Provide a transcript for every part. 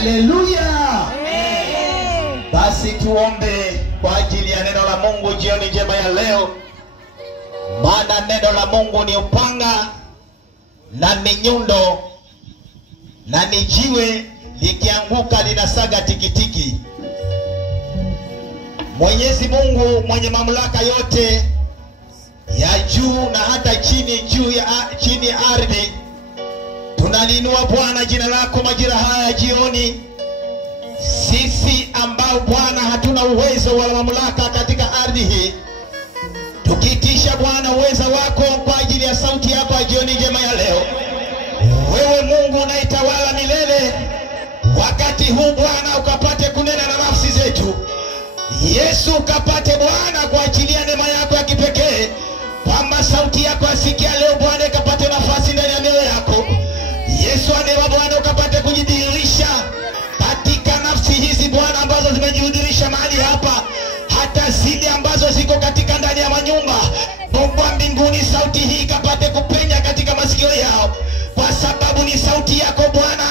Haleluya. Basi tuombe kwa ajili ya neno la Mungu jioni njema ya leo. Maana neno la Mungu ni upanga na ni nyundo na ni jiwe, likianguka linasaga tikitiki. Mwenyezi Mungu mwenye mamlaka yote ya juu na hata chini ya ardhi, tunaliinua Bwana jina lako majira haya jioni. Sisi ambao Bwana hatuna uwezo wala mamlaka katika ardhi hii, tukiitisha Bwana uweza wako kwa ajili ya sauti yako jioni njema ya leo. Wewe Mungu unaitawala milele, wakati huu Bwana ukapate kunena na nafsi zetu. Yesu ukapate Bwana kwa ajili ya neema yako ya kipekee, kwamba sauti yako asikia leo Bwana ikapate nafasi ndani ya mioyo yako. Yesu anewa Bwana ukapate kujidhihirisha katika nafsi hizi Bwana ambazo zimejidhihirisha mahali hapa, hata zile ambazo ziko katika ndani ya manyumba. Mungu wa mbinguni, sauti hii ikapate kupenya katika masikio yao, kwa sababu ni sauti yako Bwana.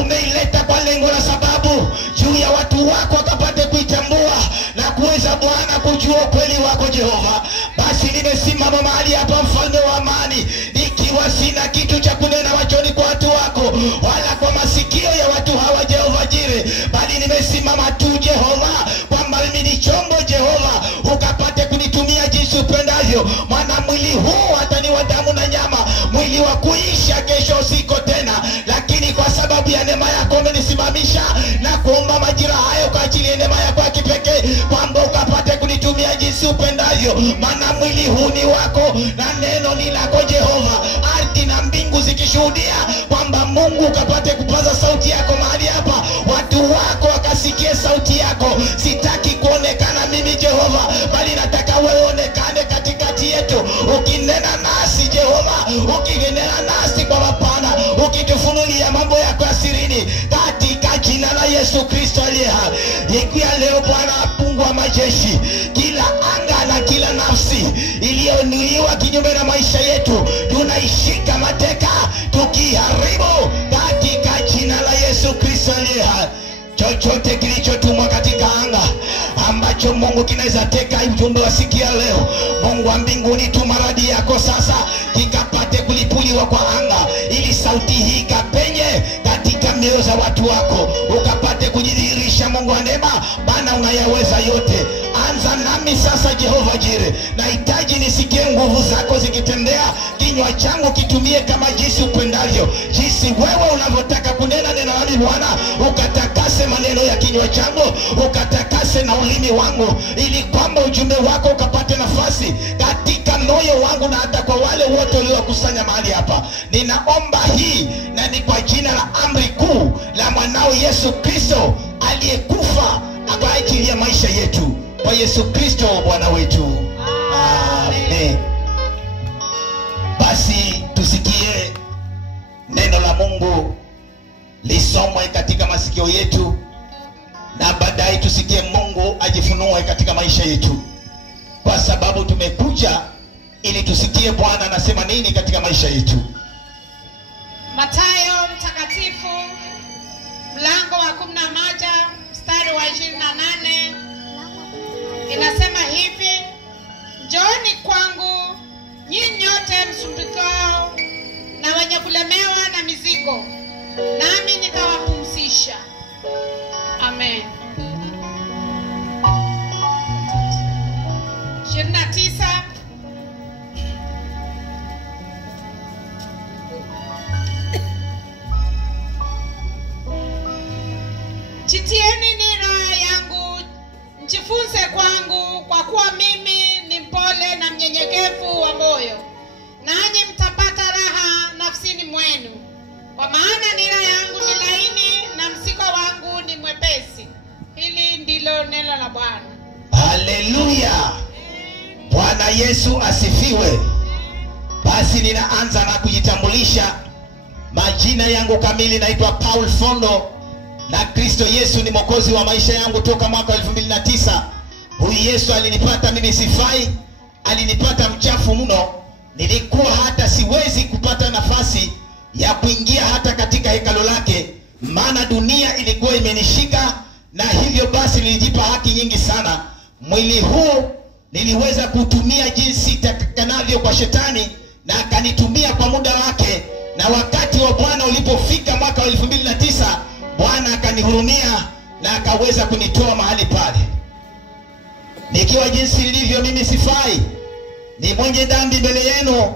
Umeileta kwa lengo la sababu juu ya watu wako wakapate kuitambua na kuweza Bwana kujua ukweli wako Jehova. Basi nimesimama mahali hapa mfalme wa amani, nikiwa sina kitu cha kunena machoni kwa watu wako wala kwa masikio ya watu hawa Jehova Jire, bali nimesimama tu Jehova kwamba mimi ni chombo Jehova, ukapate kunitumia jinsi upendavyo. Maana mwili huu hata ni wa damu na nyama, mwili wa kuisha kesho usiko tena, lakini kwa sababu ya neema yako umenisimamisha na kuomba majira hayo kwa ajili ya neema yako ya kipekee, kwamba ukapate kunitumia jinsi upendavyo. Maana mwili huu ni wako na neno ni lako Jehova, ardhi na mbingu zikishuhudia kwamba Mungu ukapate kupaza sauti yako mahali hapa, watu wako wakasikie sauti yako. Sitaki kuonekana mimi Jehova, bali nataka wewe onekane katikati yetu, ukinena nasi Jehova, ukinena nasi kwa mapana, ukitufunulia mambo yako asirini, katika jina la Yesu Kristo aliye hai. Ikia leo Bwana Mungu wa majeshi, kila anga na kila nafsi iliyoinuliwa kinyume na maisha yetu tunaishika mateka, tukiharibu katika jina la Yesu Kristo aliye hai. Chochote kilichotumwa katika anga ambacho Mungu kinaweza teka ujumbe wa sikia leo, Mungu wa mbinguni, tuma radi yako sasa kikapate kulipuliwa kwa anga, ili sauti hii kapenye katika mioyo za watu wako, ukapate kujidhihirisha Mungu wa neema. Bana unayaweza yote, anza nami sasa Jehova Jire. Nahitaji nisikie nguvu zako zikitembea, kinywa changu kitumie kama jinsi upendavyo, jinsi wewe unavyotaka kunena neno la Bwana. Ukatakase maneno ya kinywa changu, ukatakase na ulimi wangu, ili kwamba ujumbe wako ukapate nafasi katika moyo wangu na hata kwa wale wote waliokusanya mahali hapa. Ninaomba hii na ni kwa jina la amri kuu la mwanao Yesu Kristo aliyekufa kwa ajili ya maisha yetu, kwa Yesu Kristo Bwana wetu. Amen. Basi tusikie neno la Mungu lisomwe katika masikio yetu, na baadaye tusikie Mungu ajifunue katika maisha yetu, kwa sababu tumekuja ili tusikie Bwana anasema nini katika maisha yetu. Mathayo mtakatifu mlango wa 11 mstari wa 28 inasema hivi: Njooni kwangu nyinyi nyote msumbukao na wenye kulemewa na mizigo, nami nitawapumzisha. Amen. 29 Jitieni nira yangu, mjifunze kwangu, kwa kuwa mimi ni mpole na mnyenyekevu wa moyo, nanyi mtapata raha nafsini mwenu. Kwa maana nira yangu ni laini na mzigo wangu ni mwepesi. Hili ndilo neno la Bwana. Haleluya. Bwana Yesu asifiwe. Basi ninaanza na kujitambulisha. Majina yangu kamili naitwa Paul Fondo, na Kristo Yesu ni mwokozi wa maisha yangu toka mwaka 2009. Huyu Yesu alinipata mimi sifai, alinipata mchafu mno. Nilikuwa hata siwezi kupata nafasi ya kuingia hata katika hekalo lake, maana dunia ilikuwa imenishika, na hivyo basi nilijipa haki nyingi sana. Mwili huu niliweza kutumia jinsi itakanavyo kwa shetani, na akanitumia kwa muda wake. Na wakati wa Bwana ulipofika mwaka wa 2009, Bwana akanihurumia na akaweza kunitoa mahali pale. Nikiwa jinsi nilivyo, mimi sifai, ni mwenye dhambi mbele yenu,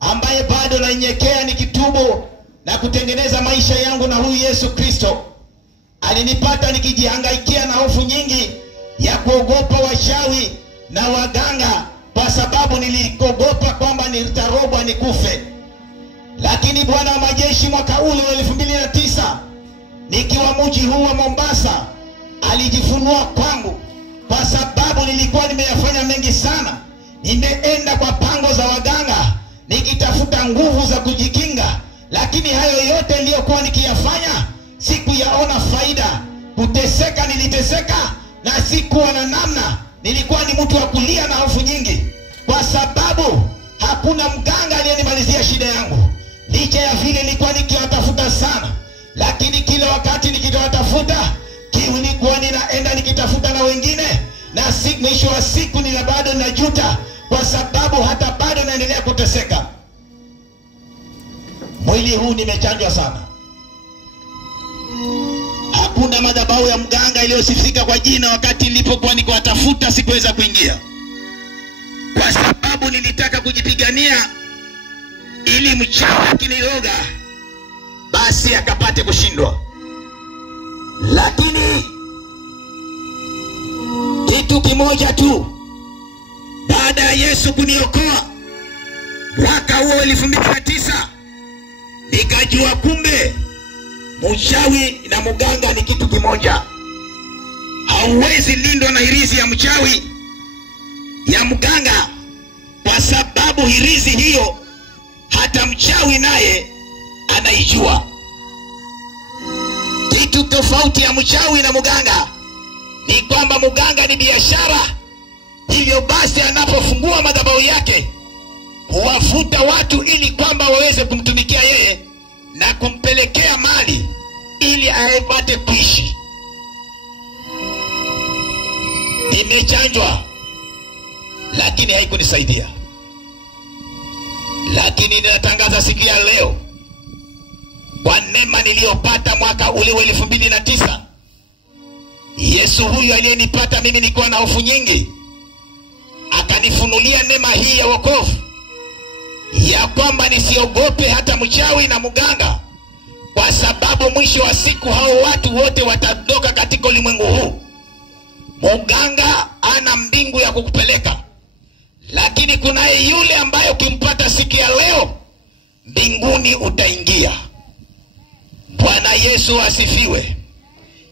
ambaye bado nanyenyekea nikitubu na kutengeneza maisha yangu na huyu Yesu Kristo. Alinipata nikijihangaikia na hofu nyingi ya kuogopa wachawi na waganga, kwa sababu nilikogopa kwamba nitarogwa nikufe. Lakini Bwana wa majeshi mwaka ule wa 2009, nikiwa mji huu wa Mombasa, alijifunua kwangu, kwa sababu nilikuwa nimeyafanya mengi sana. Nimeenda kwa pango za waganga nikitafuta nguvu za kujikinga, lakini hayo yote niliyokuwa nikiyafanya sikuyaona faida. Kuteseka niliteseka na sikuwa na namna. Nilikuwa ni mtu wa kulia na hofu nyingi, kwa sababu hakuna mganga aliyenimalizia shida yangu. Licha ya vile nilikuwa nikiwatafuta sana, lakini kila wakati nikitawatafuta, nilikuwa ninaenda nikitafuta na wengine, na mwisho wa siku nila bado najuta, kwa sababu hata bado naendelea kuteseka. Mwili huu nimechanjwa sana. Hakuna madhabahu ya mganga iliyosifika kwa jina wakati nilipokuwa nikiwatafuta sikuweza kuingia, kwa sababu nilitaka kujipigania ili mchawi akiniroga basi akapate kushindwa. Lakini kitu kimoja tu, baada ya Yesu kuniokoa mwaka huo 2009, nikajua kumbe mchawi na mganga ni kitu kimoja. Hauwezi lindwa na hirizi ya mchawi ya mganga, kwa sababu hirizi hiyo hata mchawi naye anaijua. Kitu tofauti ya mchawi na mganga ni kwamba mganga ni biashara. Hivyo basi anapofungua madhabahu yake huwafuta watu ili kwamba waweze kumtumikia yeye na kumpelekea mali ili aepate kuishi. Nimechanjwa lakini haikunisaidia. Lakini ninatangaza siku ya leo, kwa neema niliyopata mwaka ule wa 2009, Yesu huyu aliyenipata mimi nilikuwa na hofu nyingi, akanifunulia neema hii ya wokovu, ya kwamba nisiogope hata mchawi na mganga, kwa sababu mwisho wa siku hao watu wote wataondoka katika ulimwengu huu. Mganga ana mbingu ya kukupeleka, lakini kunaye yule ambaye ukimpata siku ya leo mbinguni utaingia. Bwana Yesu asifiwe.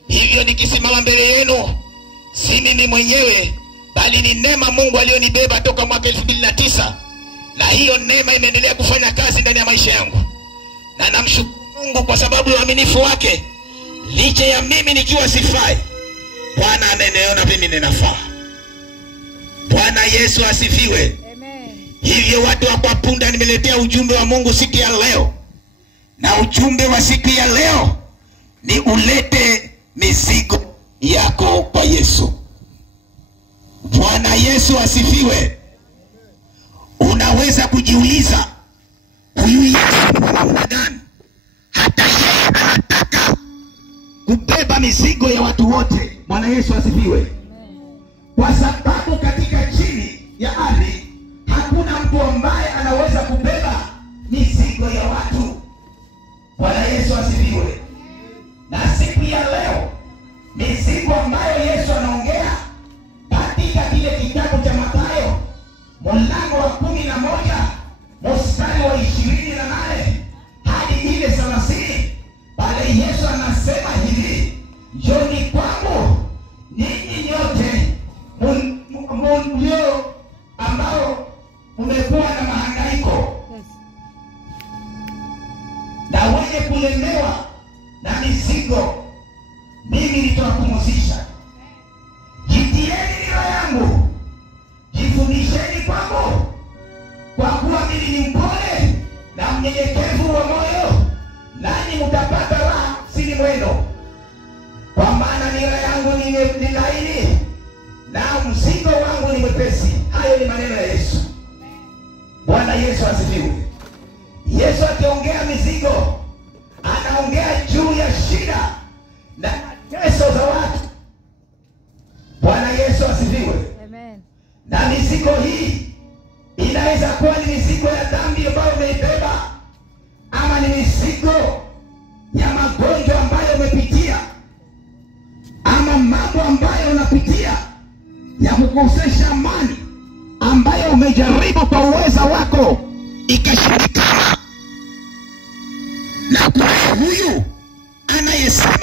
Hivyo nikisimama mbele yenu, si mimi mwenyewe, bali ni neema Mungu aliyonibeba toka mwaka 2009, na hiyo neema imeendelea kufanya kazi ndani ya maisha yangu, na namshukuru Mungu kwa sababu ya uaminifu wake. Licha ya mimi nikiwa sifai, Bwana ameniona mimi ninafaa. Bwana Yesu asifiwe. Amen. Hivyo watu wa kwa Punda, nimeletea ujumbe wa Mungu siku ya leo, na ujumbe wa siku ya leo ni ulete mizigo yako kwa Yesu. Bwana Yesu asifiwe. Unaweza kujiuliza, huyu Yesu ni namna gani? Hata yeye anataka kubeba mizigo ya watu wote. Bwana Yesu asifiwe. Kwa sababu katika chini ya ardhi hakuna mtu ambaye anaweza kubeba mizigo ya watu. Bwana Yesu asifiwe. Na siku ya leo, mizigo ambayo Yesu anaongea katika kile kitabu cha Mathayo mlango wa 11 mstari wa 28 hadi ile 30, pale Yesu anasema hivi: njoni kwangu ninyi nyote mlio ambao umekuwa na mahangaiko na wenye kulemewa na mizigo, mimi nitawapumzisha. Jitieni nira yangu, jifundisheni kwangu, kwa kuwa mimi ni mpole na mnyenyekevu wa moyo, nanyi mtapata raha nafsini mwenu, mizigo ya magonjwa ambayo umepitia, ama mambo ambayo unapitia ya kukosesha amani ambayo umejaribu kwa uweza wako ikashindikana, na kwa huyu anayesema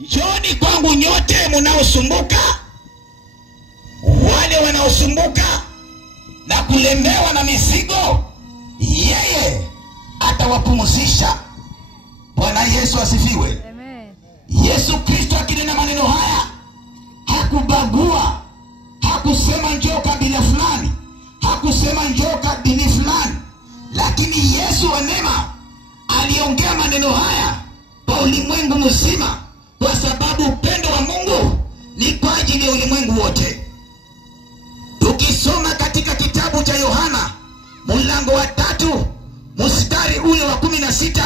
njoni kwangu nyote mnaosumbuka, wale wanaosumbuka na kulemewa na mizigo, yeye atawapumzisha. Bwana Yesu asifiwe. Amen. Yesu Kristo akinena maneno haya hakubagua, hakusema njoo kabila fulani, hakusema njoo dini fulani, lakini Yesu wa neema aliongea maneno haya kwa ulimwengu mzima, kwa sababu upendo wa Mungu ni kwa ajili ya ulimwengu wote. Tukisoma katika kitabu cha Yohana mlango wa 3 mstari ule wa 16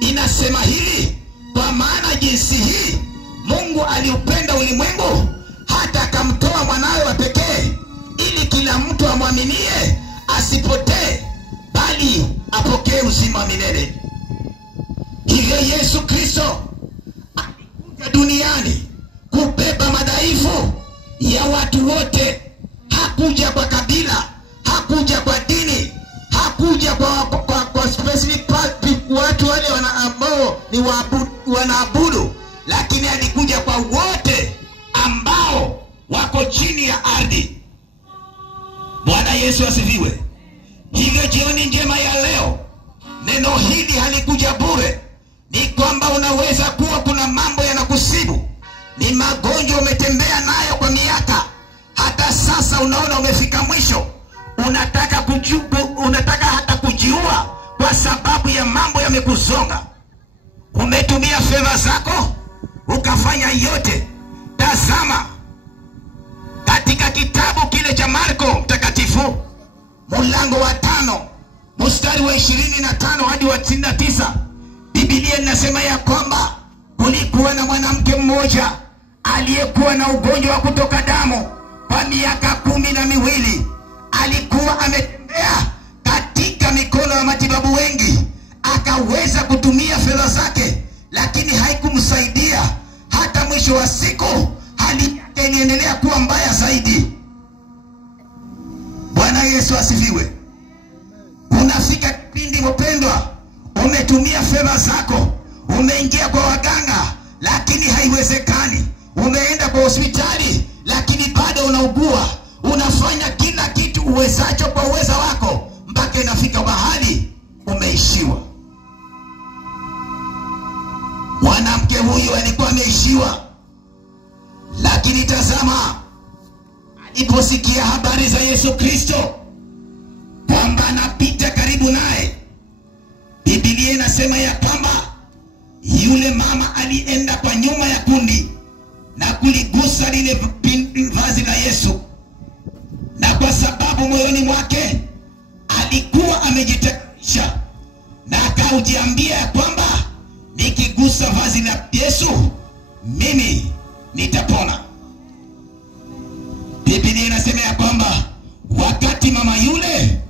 inasema hili: kwa maana jinsi hii Mungu aliupenda ulimwengu hata akamtoa mwanawe wa pekee, ili kila mtu amwaminie asipotee, bali apokee uzima wa milele. Hivyo Yesu Kristo alikuja duniani kubeba madhaifu ya watu wote. Hakuja kwa kabila, hakuja kwa dini, hakuja kwa specific watu wale ambao ni wanaabudu, lakini alikuja kwa wote ambao wako chini ya ardhi. Bwana Yesu asifiwe. Hivyo jioni njema ya leo, neno hili halikuja bure. Ni kwamba unaweza kuwa kuna mambo yanakusibu, ni magonjwa umetembea nayo kwa miaka, hata sasa unaona umefika mwisho, unataka hata kujiua kwa sababu ya mambo yamekuzonga. Umetumia fedha zako ukafanya yote. Tazama katika kitabu kile cha Marko mtakatifu mlango wa 5 mstari wa 25 hadi wa 29, Biblia inasema ya kwamba kulikuwa na mwanamke mmoja aliyekuwa na ugonjwa wa kutoka damu kwa miaka 12. Alikuwa ametembea katika mikono ya matibabu wengi, akaweza kutumia fedha zake, lakini haikumsaidia. Hata mwisho wa siku hali yake iliendelea kuwa mbaya zaidi. Bwana Yesu asifiwe. Unafika kipindi mpendwa, umetumia fedha zako, umeingia kwa waganga, lakini haiwezekani. Umeenda kwa hospitali, lakini bado unaugua. Unafanya kila kitu uwezacho kwa uweza wako, mpaka inafika mahali umeishiwa. Mwanamke huyu alikuwa ameishiwa, lakini tazama, aliposikia habari za Yesu Kristo kwamba anapita karibu naye, Biblia inasema ya kwamba yule mama alienda kwa nyuma ya kundi na kuligusa lile vazi la Yesu, na kwa sababu moyoni mwake alikuwa amejitayarisha na akajiambia ya kwamba nikigusa vazi la Yesu mimi nitapona. Biblia inasema ya kwamba wakati mama yule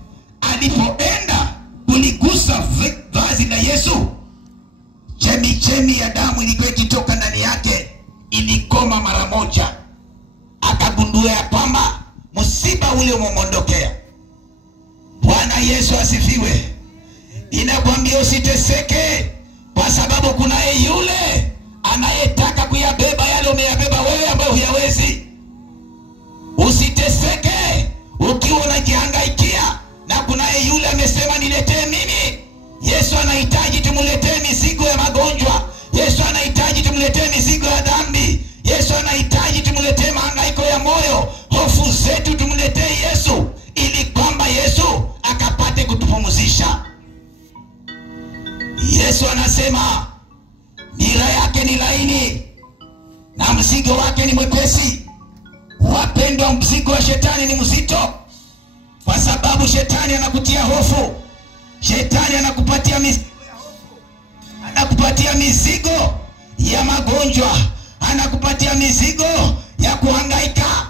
alipoenda kuligusa vazi la Yesu, chemichemi ya damu ilikuwa ikitoka ndani yake, ilikoma mara moja. Akagundua ya kwamba msiba ule umemondokea. Bwana Yesu asifiwe. Inakwambia usiteseke, kwa sababu kunaye yule anayetaka kuyabeba yale umeyabeba wewe ambayo huyawezi. Usiteseke ukiwa unajihangaikia, na kunaye yule amesema niletee mimi. Yesu anahitaji tumuletee mizigo ya magonjwa. Yesu anahitaji tumuletee mizigo ya dhambi. Yesu anahitaji tumuletee mahangaiko ya moyo, hofu zetu tumuletee Yesu, ili kwamba Yesu akapate kutupumzisha. Yesu anasema nira yake ni laini na mzigo wake ni mwepesi. Wapendwa, mzigo wa shetani ni mzito, kwa sababu shetani anakutia hofu. Shetani anakupatia mizigo ya hofu, anakupatia mizigo ya magonjwa, anakupatia mizigo ya kuhangaika.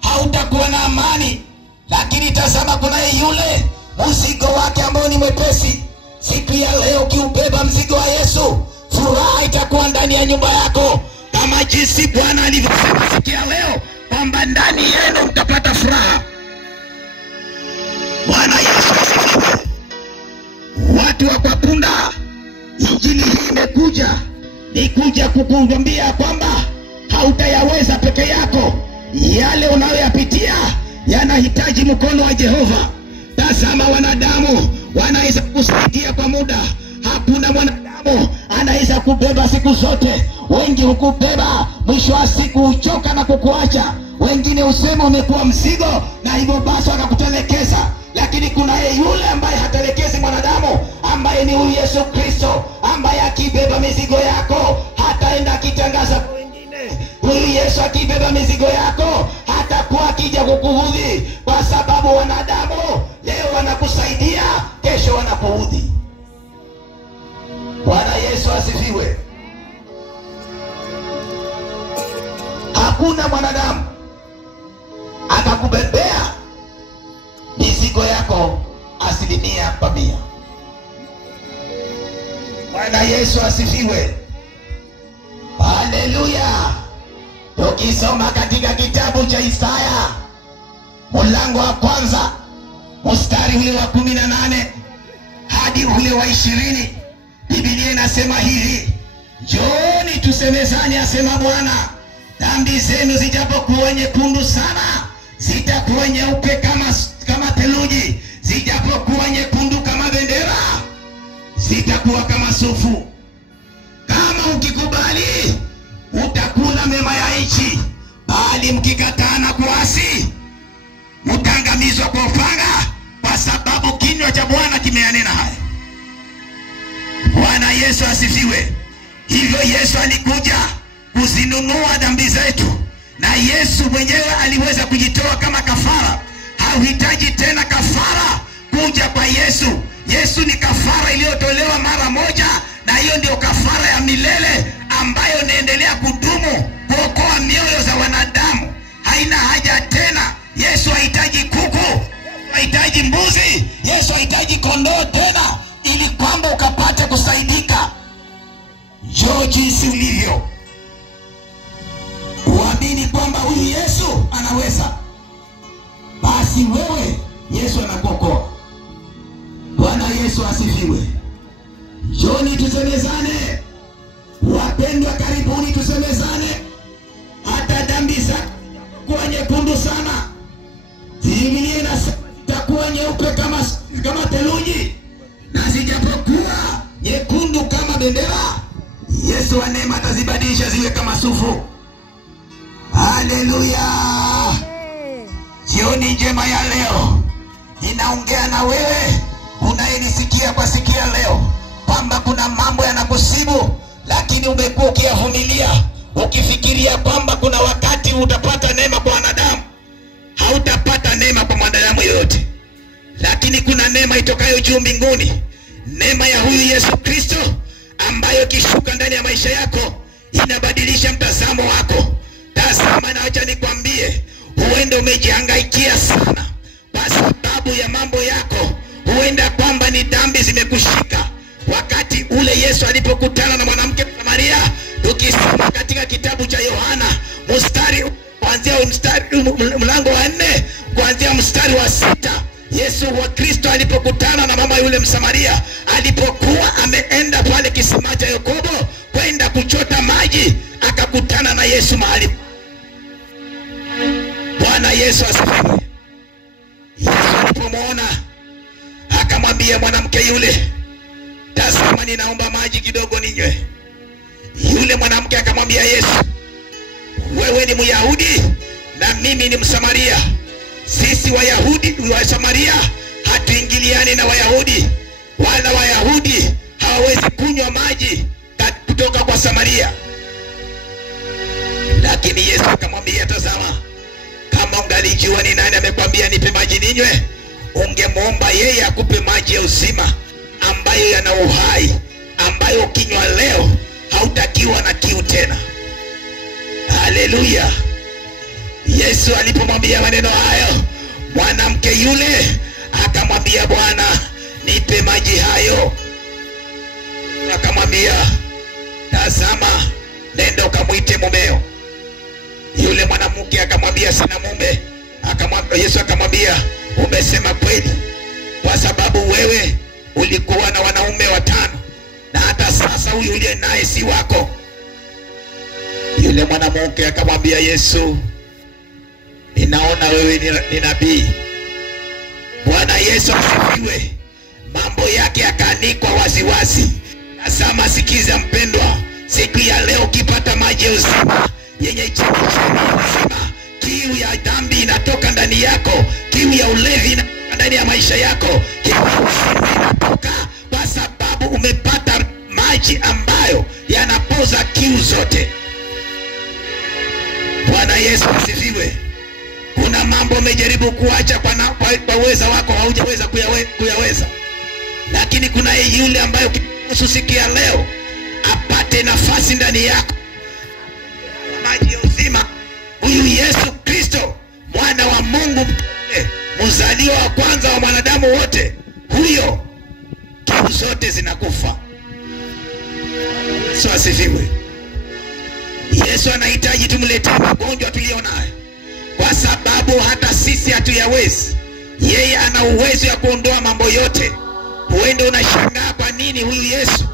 Hautakuwa na amani. Lakini tazama, kunaye yule mzigo wake ambao ni mwepesi. Siku ya leo ukiubeba mzigo wa Yesu, furaha itakuwa ndani ya nyumba yako, kama jinsi Bwana alivyosema siku ya leo kwamba ndani yenu mtapata furaha. Bwana Yesu asifiwe. Watu wa kwa punda, injili hii imekuja ni kuja kukuambia kwamba hautayaweza peke yako. Yale unayoyapitia yanahitaji mkono wa Jehova. Tazama, wanadamu wanaweza kusaidia kwa muda. Hakuna mwanadamu anaweza kubeba siku zote. Wengi hukubeba, mwisho wa siku uchoka na kukuacha. Wengine usema umekuwa mzigo na hivyo basi wakakutelekeza. Lakini kuna yule ambaye hatelekezi mwanadamu, ambaye ni huyu Yesu Kristo, ambaye akibeba mizigo yako hataenda akitangaza kwa wengine. Huyu Yesu akibeba mizigo yako hatakuwa akija kukuudhi, kwa sababu wanadamu leo wanakusaidia, kesho wanakuudhi. Bwana Yesu asifiwe. Hakuna mwanadamu atakubebea mizigo yako 100%. Bwana Yesu asifiwe. Haleluya. Tukisoma katika kitabu cha Isaya mlango wa 1 mstari ule wa 18 hadi ule wa 20, Biblia inasema hivi: njooni tusemezane, asema Bwana, dhambi zenu zijapokuwa nyekundu sana, zitakuwa nyeupe kama theluji, zijapokuwa nyekundu kama bendera, zitakuwa kama sufu. Kama ukikubali utakula mema ya nchi, bali mkikataa na kuasi mtaangamizwa kwa upanga, kwa sababu kinywa cha Bwana kimeyanena haya. Bwana Yesu asifiwe. Hivyo Yesu alikuja kuzinunua dhambi zetu, na Yesu mwenyewe aliweza kujitoa kama kafara. Hauhitaji tena kafara kuja kwa Yesu. Yesu ni kafara iliyotolewa mara moja, na hiyo ndio kafara ya milele ambayo inaendelea kudumu kuokoa mioyo za wanadamu. Haina haja tena. Yesu hahitaji kuku, hahitaji mbuzi, Yesu hahitaji kondoo tena ili kwamba ukapate kusaidika. Njoo jinsi ulivyo, uamini kwamba huyu Yesu anaweza, basi wewe Yesu anakuokoa. Bwana Yesu asifiwe. Njoni tusemezane, wapendwa, karibuni tusemezane. Hata dhambi zako kuwa nyekundu sana, Biblia inasema zitakuwa nyeupe kama theluji, na zijapokuwa nyekundu kama bendera, Yesu wa neema atazibadilisha ziwe kama sufu. Haleluya. Jioni njema ya leo ninaongea na wewe unayenisikia kwa sikia leo, kwamba kuna mambo yanakusibu, lakini umekuwa ukiyavumilia ukifikiria kwamba kuna wakati utapata neema kwa wanadamu. Hautapata neema kwa mwanadamu yoyote, lakini kuna neema itokayo juu mbinguni, neema ya huyu Yesu Kristo, ambayo kishuka ndani ya maisha yako inabadilisha mtazamo wako. Tazama, na acha nikwambie, huenda umejihangaikia sana kwa sababu ya mambo yako. Huenda kwamba ni dhambi zimekushika. Wakati ule Yesu alipokutana na mwanamke Samaria, tukisoma katika kitabu cha Yohana mlango wa 4 kuanzia mstari wa 6, Yesu wa Kristo alipokutana na mama yule Msamaria, alipokuwa ameenda pale kisima cha Yakobo kwenda kuchota maji, akakutana na Yesu mahali. Bwana Yesu asifiwe. Yesu alipomwona akamwambia mwanamke yule, tazama, ninaomba maji kidogo ninywe. Yule mwanamke akamwambia Yesu, wewe ni Myahudi na mimi ni Msamaria. Sisi Wayahudi wa Samaria hatuingiliani na Wayahudi, wala Wayahudi hawawezi kunywa maji kutoka kwa Samaria. Lakini Yesu akamwambia, tazama, kama ungalijua ni nani amekwambia nipe maji ninywe, ungemwomba yeye akupe maji ya uzima, ambayo yana uhai, ambayo ukinywa leo hautakiwa na kiu tena. Haleluya. Yesu alipomwambia maneno hayo, mwanamke yule akamwambia, Bwana, nipe maji hayo akamwambia, tazama, nenda ukamwite mumeo. Yule mwanamke akamwambia, sina mume. Yesu akamwambia, umesema kweli, kwa sababu wewe ulikuwa na wanaume 5, na hata sasa huyu uliye naye si wako. Yule mwanamke akamwambia Yesu, ninaona wewe ni nabii. Bwana Yesu asifiwe. Mambo yake yakaandikwa waziwazi. Tazama, sikiza mpendwa, siku ya leo ukipata maji ya uzima yenye chemchemi ya uzima, kiu ya dhambi inatoka ndani yako, kiu ya ulevi inatoka ndani ya maisha yako, kiu ya uzima inatoka kwa sababu umepata maji ambayo yanapoza kiu zote. Bwana Yesu asifiwe. Kuna mambo umejaribu kuacha kwa uweza wako, haujaweza kuyaweza. Lakini kuna yule ambaye ukisikia leo apate nafasi ndani yako, maji ya uzima. Huyu Yesu Kristo, mwana wa Mungu, mzaliwa wa kwanza wa mwanadamu wote, huyo kiu zote zinakufa. Yesu asifiwe. Yesu anahitaji tumletee magonjwa tulionayo, kwa sababu hata sisi hatuyawezi. Yeye ana uwezo ya kuondoa mambo yote. Huenda unashangaa kwa nini huyu Yesu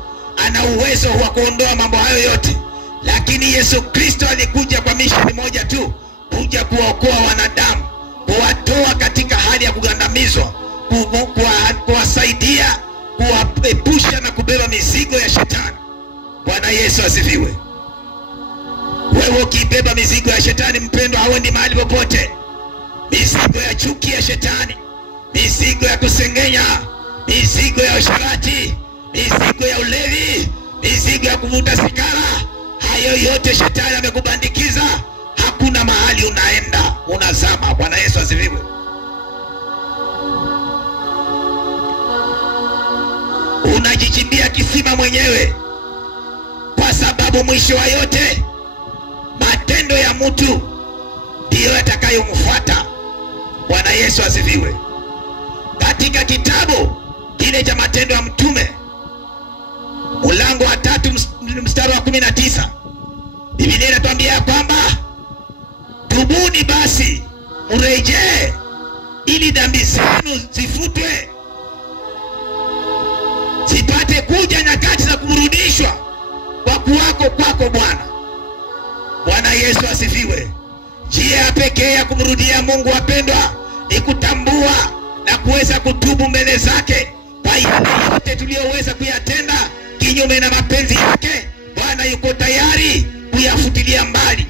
ana uwezo wa kuondoa mambo hayo yote. Lakini Yesu Kristo alikuja kwa misheni moja tu, kuja kuwaokoa wanadamu, kuwatoa katika hali ya kugandamizwa, kuwasaidia, kuwaepusha na kubeba mizigo ya shetani. Bwana Yesu asifiwe. Wewe ukibeba mizigo ya shetani mpendwa, hauendi mahali popote. Mizigo ya chuki ya shetani, mizigo ya kusengenya, mizigo ya usharati, mizigo ya ulevi, mizigo ya kuvuta sigara, hayo yote shetani amekubandikiza. Hakuna mahali unaenda, unazama. Bwana Yesu asifiwe. Unajichimbia kisima mwenyewe, kwa sababu mwisho wa yote matendo ya mtu ndiyo yatakayomfuata. Bwana Yesu asifiwe. Katika kitabu kile cha Matendo ya Mtume mlango wa 3 mstari wa 19, Biblia inatuambia kwamba tubuni basi mrejee, ili dhambi zenu zifutwe, zipate kuja nyakati za kurudishwa kwa kuwako kwako Bwana. Bwana Yesu asifiwe. Njia pekee ya kumrudia Mungu wapendwa ni kutambua na kuweza kutubu mbele zake kwa yale yote tuliyoweza kuyatenda kinyume na mapenzi yake. Bwana yuko tayari kuyafutilia mbali.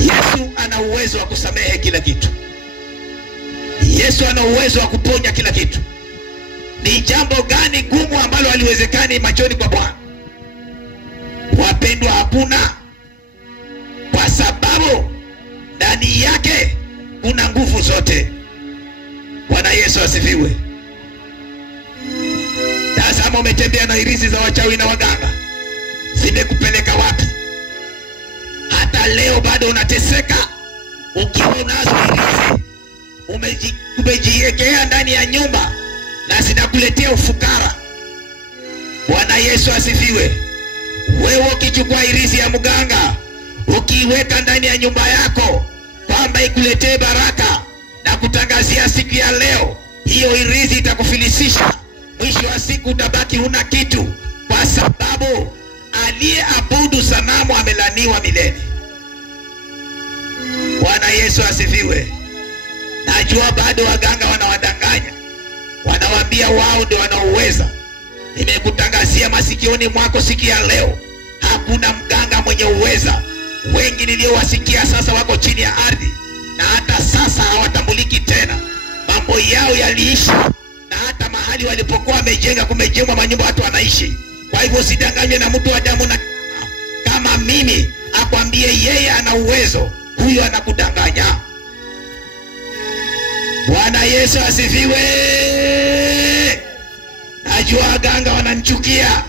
Yesu ana uwezo wa kusamehe kila kitu. Yesu ana uwezo wa kuponya kila kitu. Ni jambo gani gumu ambalo haliwezekani machoni kwa Bwana? Wapendwa, hakuna, kwa sababu ndani yake kuna nguvu zote. Bwana Yesu asifiwe. Tazama, umetembea na hirizi za wachawi na waganga, zimekupeleka wapi? Hata leo bado unateseka ukiwa unazo hirizi, umejiwekea ndani ya nyumba na zinakuletea ufukara. Bwana Yesu asifiwe. Wewe ukichukua hirizi ya mganga ukiweka ndani ya nyumba yako kwamba ikuletee baraka na kutangazia siku ya leo, hiyo hirizi itakufilisisha. Mwisho wa siku utabaki huna kitu, kwa sababu aliyeabudu sanamu amelaniwa milele. Bwana Yesu asifiwe. Najua bado waganga wanawadanganya, wanawaambia wao ndio wanaoweza. Nimekutangazia masikioni mwako siku ya leo, hakuna mganga mwenye uweza. Wengi niliowasikia sasa wako chini ya ardhi, na hata sasa hawatambuliki tena. Mambo yao yaliisha, na hata mahali walipokuwa wamejenga kumejengwa manyumba watu wanaishi. Kwa hivyo usidanganywe na mtu wa damu na kama mimi akwambie yeye ana uwezo, huyo anakudanganya. Bwana Yesu asifiwe. Najua waganga wananichukia,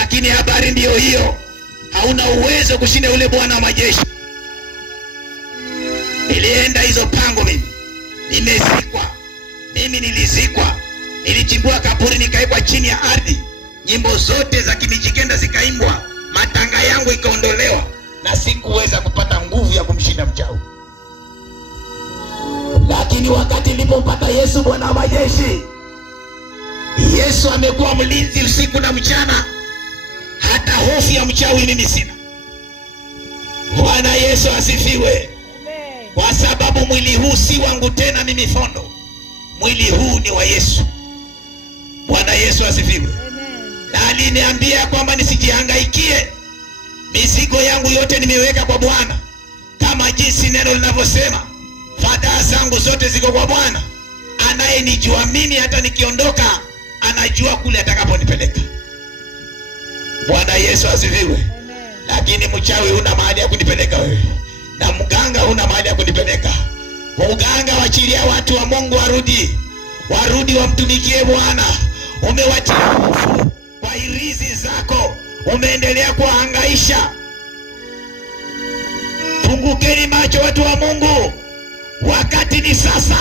lakini habari ndiyo hiyo. Hauna uwezo kushinda ule Bwana wa majeshi. Nilienda hizo pango mimi, nimezikwa. Mimi nilizikwa, nilichimbua kaburi nikaekwa chini ya ardhi. nyimbo zote za Kimijikenda zikaimbwa, matanga yangu ikaondolewa, na sikuweza kupata nguvu ya kumshinda mchawi. Lakini wakati nilipompata Yesu Bwana wa majeshi, Yesu amekuwa mlinzi usiku na mchana, hata hofu ya mchawi mimi sina. Bwana Yesu asifiwe. Kwa sababu mwili huu si wangu tena mimi fondo, mwili huu ni wa Yesu. Bwana Yesu asifiwe. Na aliniambia kwamba nisijihangaikie, mizigo yangu yote nimeweka kwa Bwana, kama jinsi neno linavyosema, fadhaa zangu zote ziko kwa Bwana. Anayenijua mimi hata nikiondoka, anajua kule atakaponipeleka. Bwana Yesu asifiwe. Lakini mchawi huna mahali ya kunipeleka wewe, na mganga huna mahali ya kunipeleka. Mganga, wachilia watu wa Mungu warudi wamtumikie Bwana. Umewatia hofu kwa irizi zako, umeendelea kuhangaisha. Fungukeni macho watu wa Mungu, wakati ni sasa.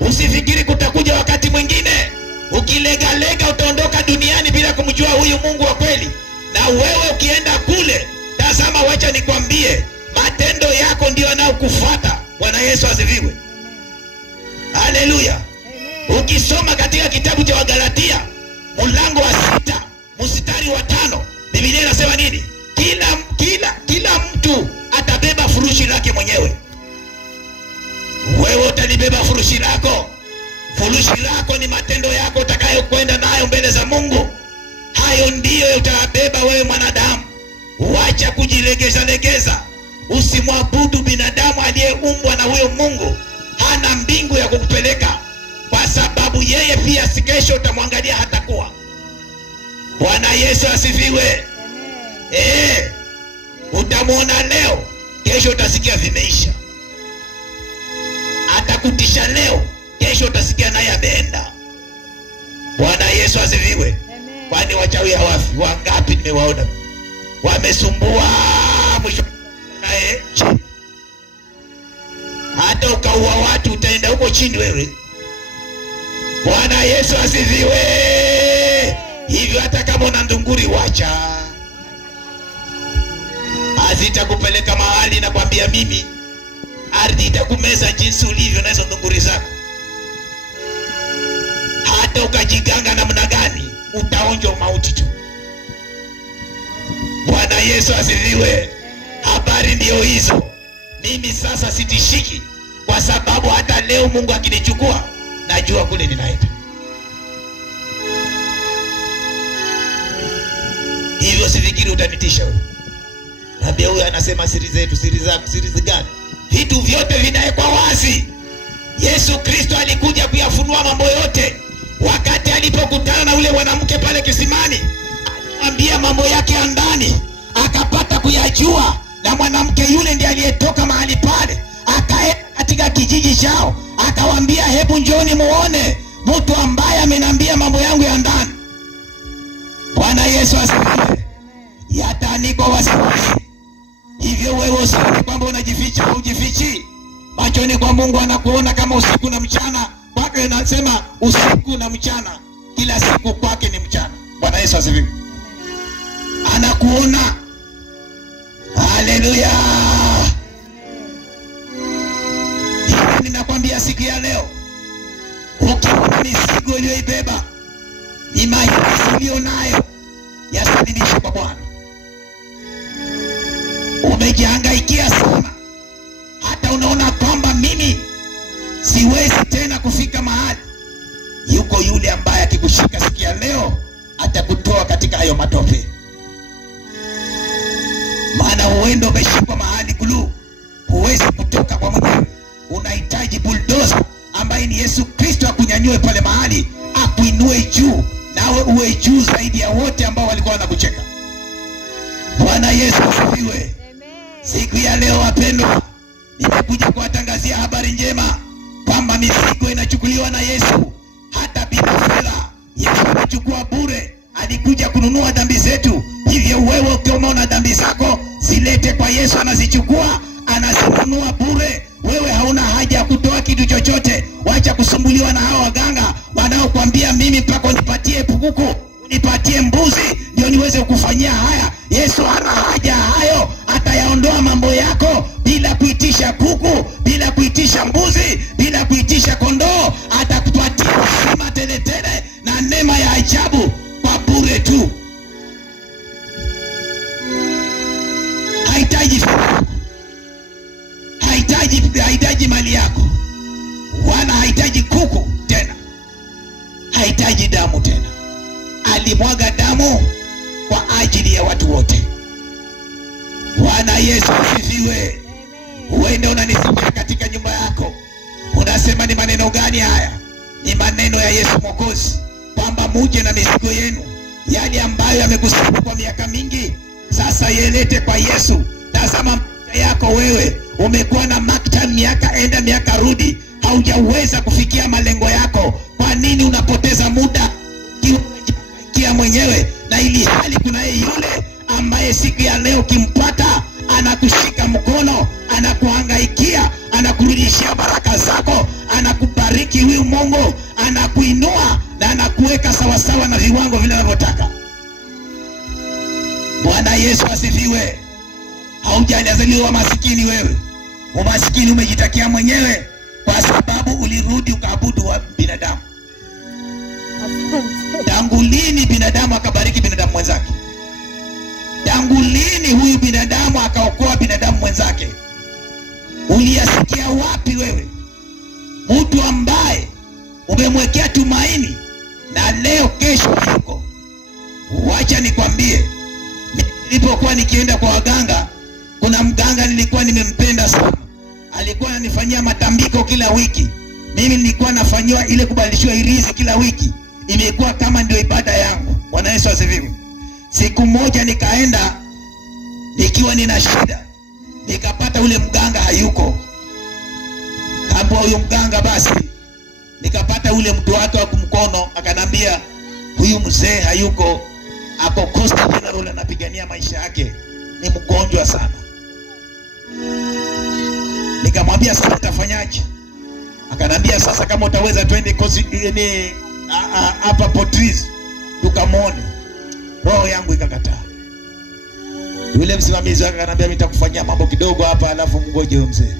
Usifikiri kutakuja wakati mwingine. Ukilegalega utaondoka duniani bila kumjua huyu Mungu wa kweli. Na wewe ukienda kule, tazama, wacha nikwambie, matendo yako ndio yanayokufuata. Bwana Yesu asifiwe. Haleluya. Ukisoma katika kitabu cha Wagalatia mlango wa 6 mstari wa 5, Biblia inasema nini? Kila mtu atabeba furushi lake mwenyewe. Wewe utalibeba furushi lako. Furushi lako ni matendo yako utakayokwenda nayo mbele za Mungu. Hayo ndiyo utabeba wewe mwanadamu. Wacha kujilegeza. Usimwabudu binadamu aliyeumbwa na huyo Mungu. Hana mbingu ya kukupeleka, kwa sababu yeye pia sikesho utamwangalia hatakuwa. Bwana Yesu asifiwe. Utamuona leo, kesho utasikia vimeisha. Atakutisha leo, kesho utasikia naye ameenda. Bwana Yesu asifiwe. Kwani wachawi hawafi? Wangapi nimewaona wamesumbua, mwisho naye hata ukaua watu utaenda huko chini wewe. Bwana Yesu asifiwe. Hivyo hata kama una ndunguri, wacha, hazitakupeleka mahali. Na kwambia mimi, ardhi itakumeza jinsi ulivyo na hizo ndunguri zako. Hata ukajiganga namna gani, utaonja mauti tu. Bwana Yesu asifiwe. Habari ndio hizo. Mimi sasa sitishiki, kwa sababu hata leo Mungu akinichukua, najua kule ninaenda. Hivyo sifikiri utanitisha wewe. Nabii huyu anasema siri zetu, siri zako, siri gani? Vitu vyote vinawekwa wazi. Yesu Kristo alikuja kuyafunua mambo yote. Wakati alipokutana na ule mwanamke pale kisimani, alimwambia mambo yake ya ndani, akapata kuyajua. Na mwanamke yule ndiye aliyetoka mahali pale, akaenda katika kijiji chao, akawaambia, hebu njoni muone mtu ambaye amenambia mambo yangu ya ndani. Bwana Yesu asifiwe. Yataandikwa waziwazi. Hivyo wewe usione kwamba unajificha au ujifichi. Machoni kwa Mungu anakuona kama usiku na mchana. Kwake anasema usiku na mchana, kila siku kwake ni mchana. Bwana Yesu asifiwe. Anakuona. Haleluya. Hivyo ninakwambia siku ya leo, ukiona mizigo iliyoibeba, ni mahitaji ulionayo, yasalimishe kwa Bwana. Umejihangaikia sana, hata unaona kwamba mimi siwezi tena kufika mahali. Yuko yule ambaye akikushika siku ya leo, atakutoa katika hayo matope. Maana huenda umeshikwa mahali gulu, huwezi kutoka kwa mwenyewe. Unahitaji bulldozer ambaye ni Yesu Kristo akunyanyue pale mahali, akuinue juu, nawe uwe juu zaidi ya wote ambao walikuwa wanakucheka. Bwana Yesu asifiwe. Siku ya leo wapendwa, nimekuja kuwatangazia habari njema kwamba mizigo inachukuliwa na Yesu hata bila fedha. Yesu amechukua bure, alikuja kununua dhambi zetu. Hivyo wewe ukiwa una dhambi zako, zilete kwa Yesu, anazichukua, anazinunua bure. Wewe hauna haja ya kutoa kitu chochote. Wacha kusumbuliwa na hao waganga wanaokuambia mimi mpaka unipatie pukuku, nipatie mbuzi ndio niweze kukufanyia haya. Yesu hana haja hayo, atayaondoa mambo yako bila kuitisha kuku, bila kuitisha mbuzi, bila kuitisha kondoo. Atakupatia uzima tele tele na neema ya ajabu kwa bure tu. Hahitaji hahitaji mali yako, wala hahitaji kuku tena, hahitaji damu tena. Alimwaga damu kwa ajili ya watu wote. Bwana Yesu asifiwe. Uenda unanisikia katika nyumba yako, unasema ni maneno gani haya? Ni maneno ya Yesu Mwokozi, kwamba muje na mizigo yenu, yale ambayo yamekusumbua kwa miaka mingi, sasa yelete kwa Yesu. Tazama maisha yako wewe, umekuwa na maktan miaka enda miaka rudi, haujaweza kufikia malengo yako. Kwa nini unapoteza muda kia mwenyewe, na ili hali kuna yule ambaye siku ya leo kimpata anakushika mkono, anakuhangaikia, anakurudishia baraka zako, anakubariki huyu Mungu, anakuinua na anakuweka sawa sawa na viwango vile anavyotaka. Bwana Yesu asifiwe. Haujazaliwa masikini wewe. Umasikini umejitakia mwenyewe kwa sababu ulirudi ukaabudu wa binadamu. Tangu lini binadamu akabariki binadamu mwenzake? Tangu lini huyu binadamu akaokoa binadamu mwenzake? Uliyasikia wapi wewe? Mtu ambaye umemwekea tumaini na leo kesho yuko. Wacha nikwambie, nilipokuwa nikienda kwa waganga, kuna mganga nilikuwa nimempenda sana. Alikuwa ananifanyia matambiko kila wiki. Mimi nilikuwa nafanywa ile kubadilishiwa irizi kila wiki. Imekuwa kama ndio ibada yangu. Bwana Yesu asifiwe. Siku moja nikaenda nikiwa nina shida, nikapata ule mganga hayuko. Hapo huyo mganga basi nikapata ule mtu wake wa kumkono, akanambia huyu mzee hayuko, ako Costa General anapigania maisha yake, ni mgonjwa sana. Nikamwambia sasa utafanyaje? Akanambia sasa kama utaweza twende ni hapa Portris tukamwone. Roho yangu ikakataa. Yule msimamizi wake akanambia nitakufanyia mambo kidogo hapa alafu ngoje mzee.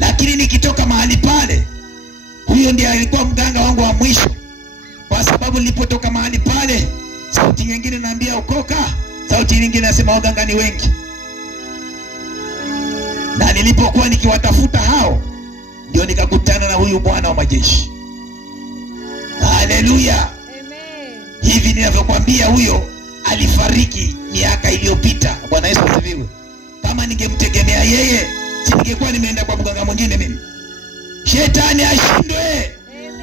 Lakini nikitoka mahali pale, huyo ndiye alikuwa mganga wangu wa mwisho. Kwa sababu nilipotoka mahali pale, sauti nyingine inaambia ukoka, sauti nyingine inasema waganga ni wengi. Na nilipokuwa nikiwatafuta hao, ndio nikakutana na huyu Bwana wa majeshi. Haleluya. Amen. Hivi ninavyokuambia, huyo alifariki miaka iliyopita. Bwana Yesu asifiwe. Kama ningemtegemea yeye, singekuwa nimeenda kwa mganga mwingine mimi. Shetani ashindwe.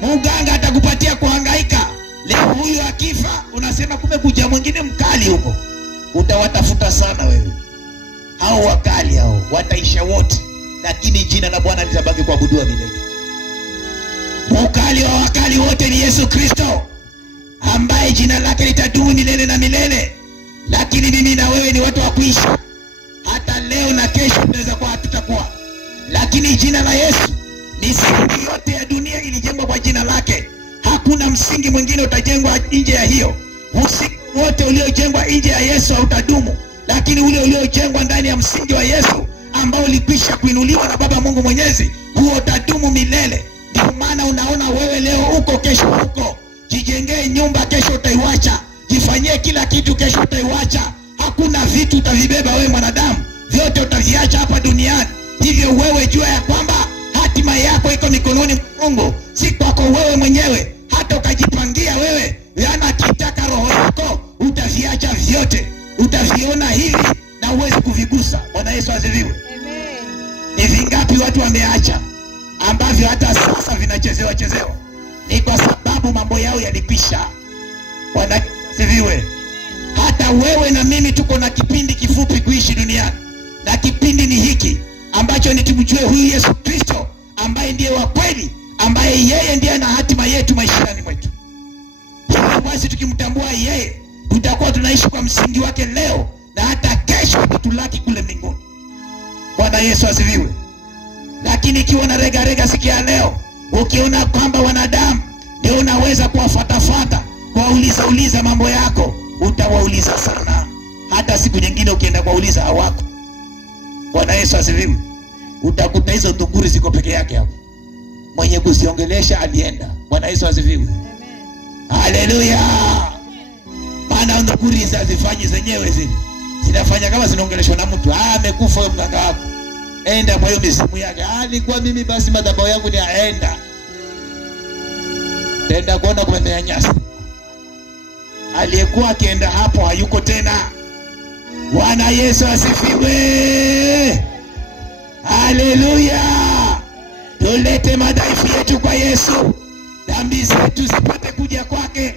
Mganga atakupatia kuhangaika. Leo huyu akifa, unasema kumekuja mwingine mkali huko. Utawatafuta sana wewe. Hao wakali hao wataisha wote, lakini jina la Bwana litabaki kuabudiwa milele. Mkali wa wakali wote ni Yesu Kristo, ambaye jina lake litadumu milele na milele. Lakini mimi na wewe ni watu wa kuisha. Hata leo na kesho tunaweza kuwa hatutakuwa. Lakini jina la Yesu, misingi yote ya dunia ilijengwa kwa jina lake. Hakuna msingi mwingine utajengwa nje ya hiyo. Msingi wote uliojengwa nje ya Yesu hautadumu. Lakini ule uliojengwa ndani ya msingi wa Yesu, ambao ulikwisha kuinuliwa na Baba Mungu Mwenyezi, huo utadumu milele. Ndio maana unaona wewe leo uko, kesho uko. Jijengee nyumba, kesho utaiwacha. Jifanyie kila kitu, kesho utaiwacha. Hakuna vitu utavibeba wewe mwanadamu, vyote utaviacha hapa duniani. Hivyo wewe jua ya kwamba hatima yako iko mikononi mwa Mungu, si kwako wewe mwenyewe. Hata ukajipangia wewe, yana kitaka roho yako, utaviacha vyote. Utaviona hivi na uwezi kuvigusa. Bwana Yesu asifiwe. Amen. Ni vingapi watu wameacha ambavyo hata sasa vinachezewa chezewa? Ni kwa sababu mambo yao yalipisha. Bwana asifiwe. Hata wewe na mimi tuko na kipindi kifupi kuishi duniani. Na kipindi ni hiki ambacho ni tumjue huyu Yesu Kristo, ambaye ndiye wa kweli, ambaye yeye ndiye na hatima yetu maishani mwetu. Hivyo basi tukimtambua yeye, tutakuwa tunaishi kwa msingi wake leo na hata kesho tutulaki kule mbinguni. Bwana Yesu asifiwe. Lakini ikiwa na rega sikia leo, ukiona kwamba wanadamu ndio unaweza kuwafuatafuata, kuwauliza mambo yako, utawauliza sana. Hata siku nyingine ukienda kuwauliza hawako. Bwana Yesu asifiwe. Utakuta hizo ndunguri ziko peke yake hapo. Mwenye kusiongelesha alienda. Bwana Yesu asifiwe. Haleluya. Maana ndunguri hazifanyi zenyewe zile. Zinafanya kama zinaongeleshwa na mtu. Amekufa huyo mganga wako. Enda kwa hiyo misimu yake. Alikuwa mimi basi madhabahu yangu ni aenda. Tenda kuona kumemea nyasi. Aliyekuwa akienda hapo hayuko tena. Bwana Yesu asifiwe. Haleluya. Tulete madhaifu yetu kwa Yesu. Dhambi zetu zipate kuja kwake.